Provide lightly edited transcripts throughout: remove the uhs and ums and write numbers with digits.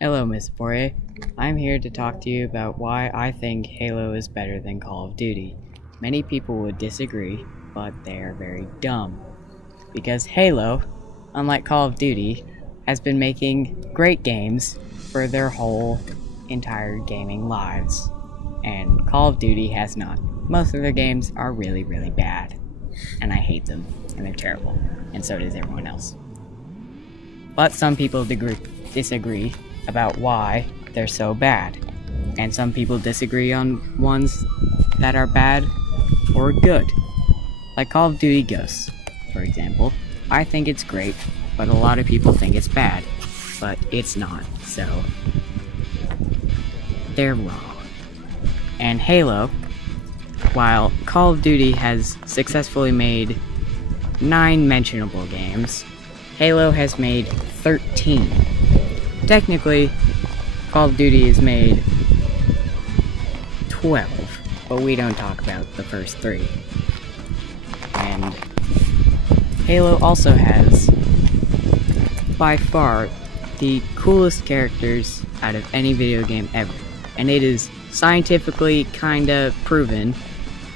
Hello, Miss Poirier. I'm here to talk to you about why I think Halo is better than Call of Duty. Many people would disagree, but they are very dumb. Because Halo, unlike Call of Duty, has been making great games for their whole entire gaming lives. And Call of Duty has not. Most of their games are really, really bad. And I hate them, and they're terrible. And so does everyone else. But some people disagree about why they're so bad. And some people disagree on ones that are bad or good. Like Call of Duty Ghosts, for example. I think it's great, but a lot of people think it's bad. But it's not, so they're wrong. And Halo, while Call of Duty has successfully made 9 mentionable games, Halo has made 13. Technically, Call of Duty has made 12, but we don't talk about the first 3. And Halo also has, by far, the coolest characters out of any video game ever. And it is scientifically kinda proven,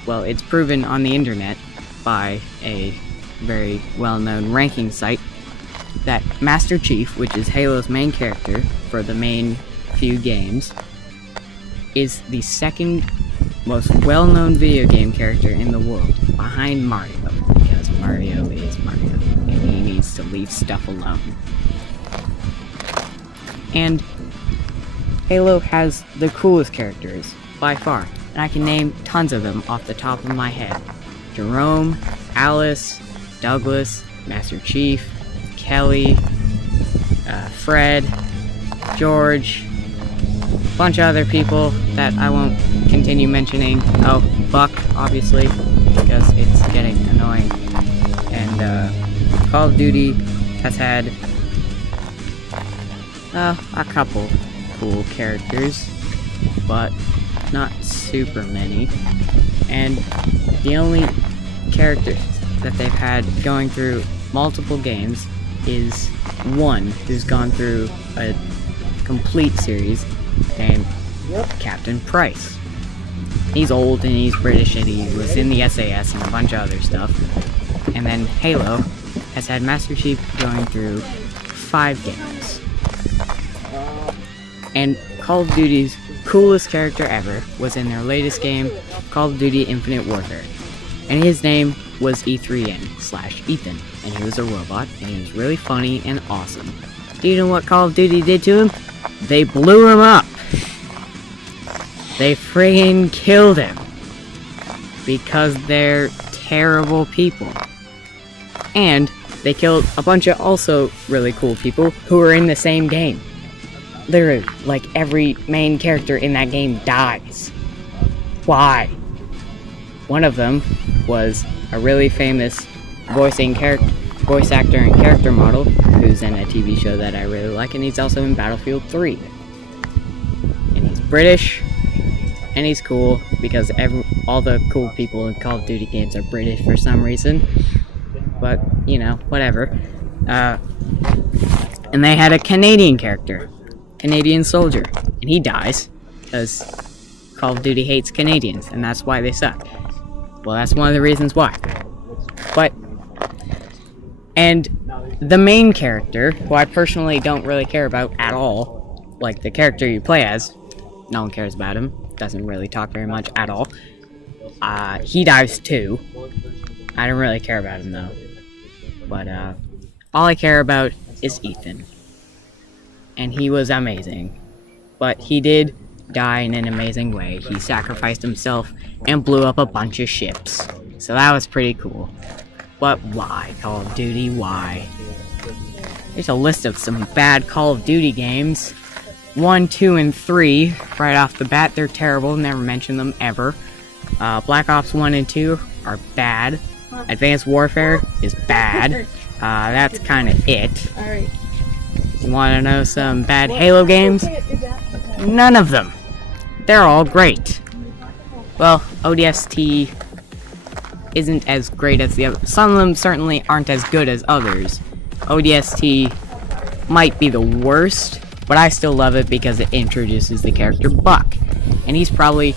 well, it's proven on the internet by a very well-known ranking site, that Master Chief, which is Halo's main character for the main few games, is the second most well-known video game character in the world, behind Mario, because Mario is Mario, and he needs to leave stuff alone. And Halo has the coolest characters, by far, and I can name tons of them off the top of my head. Jerome, Alice, Douglas, Master Chief, Kelly, Fred, George, a bunch of other people that I won't continue mentioning. Oh, Buck, obviously, because it's getting annoying. And Call of Duty has had a couple cool characters, but not super many. And the only characters that they've had going through multiple games is one who's gone through a complete series, and Captain Price. He's old and he's British and he was in the SAS and a bunch of other stuff. And then Halo has had Master Chief going through 5 games. And Call of Duty's coolest character ever was in their latest game, Call of Duty Infinite Warfare. And his name was E3N/Ethan, and he was a robot, and he was really funny and awesome. Do you know what Call of Duty did to him? They blew him up! They friggin' killed him! Because they're terrible people. And they killed a bunch of also really cool people who were in the same game. Literally, like every main character in that game dies. Why? One of them was a really famous voice actor and character model who's in a TV show that I really like, and he's also in Battlefield 3. And he's British, and he's cool because all the cool people in Call of Duty games are British for some reason. But, you know, whatever. And they had a Canadian character, Canadian soldier, and he dies because Call of Duty hates Canadians, and that's why they suck. Well, that's one of the reasons why. And the main character, who I personally don't really care about at all, like the character you play as, no one cares about him, doesn't really talk very much at all. He dies too. I don't really care about him though. But all I care about is Ethan. And he was amazing. But he did die in an amazing way. He sacrificed himself and blew up a bunch of ships. So that was pretty cool. But why, Call of Duty? Why? There's a list of some bad Call of Duty games. 1, 2, and 3. Right off the bat, they're terrible. Never mention them ever. Black Ops 1 and 2 are bad. Advanced Warfare is bad. That's kind of it. Alright. You want to know some bad Halo games? None of them. They're all great. Well, ODST isn't as great as the other. Some of them certainly aren't as good as others. ODST might be the worst, but I still love it because it introduces the character Buck. And he's probably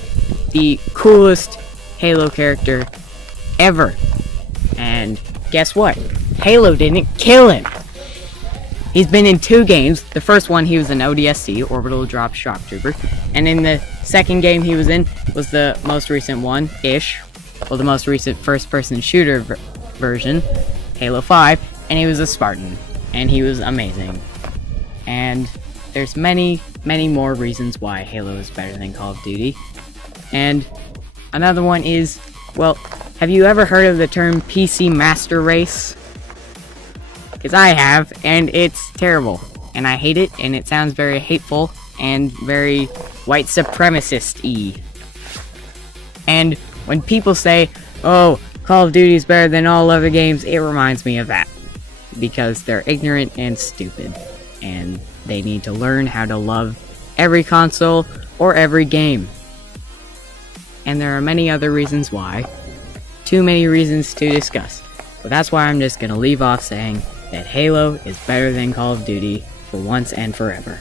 the coolest Halo character ever. And guess what? Halo didn't kill him. He's been in 2 games. The first one, he was an ODST, Orbital Drop Shock Trooper. And in the second game he was in was the most recent one-ish. Well, the most recent first-person shooter version, Halo 5. And he was a Spartan. And he was amazing. And there's many, many more reasons why Halo is better than Call of Duty. And another one is, well, have you ever heard of the term PC Master Race? Because I have, and it's terrible. And I hate it, and it sounds very hateful and very white supremacist-y. And when people say, oh, Call of Duty is better than all other games, it reminds me of that. Because they're ignorant and stupid. And they need to learn how to love every console or every game. And there are many other reasons why. Too many reasons to discuss. But that's why I'm just gonna leave off saying that Halo is better than Call of Duty for once and forever.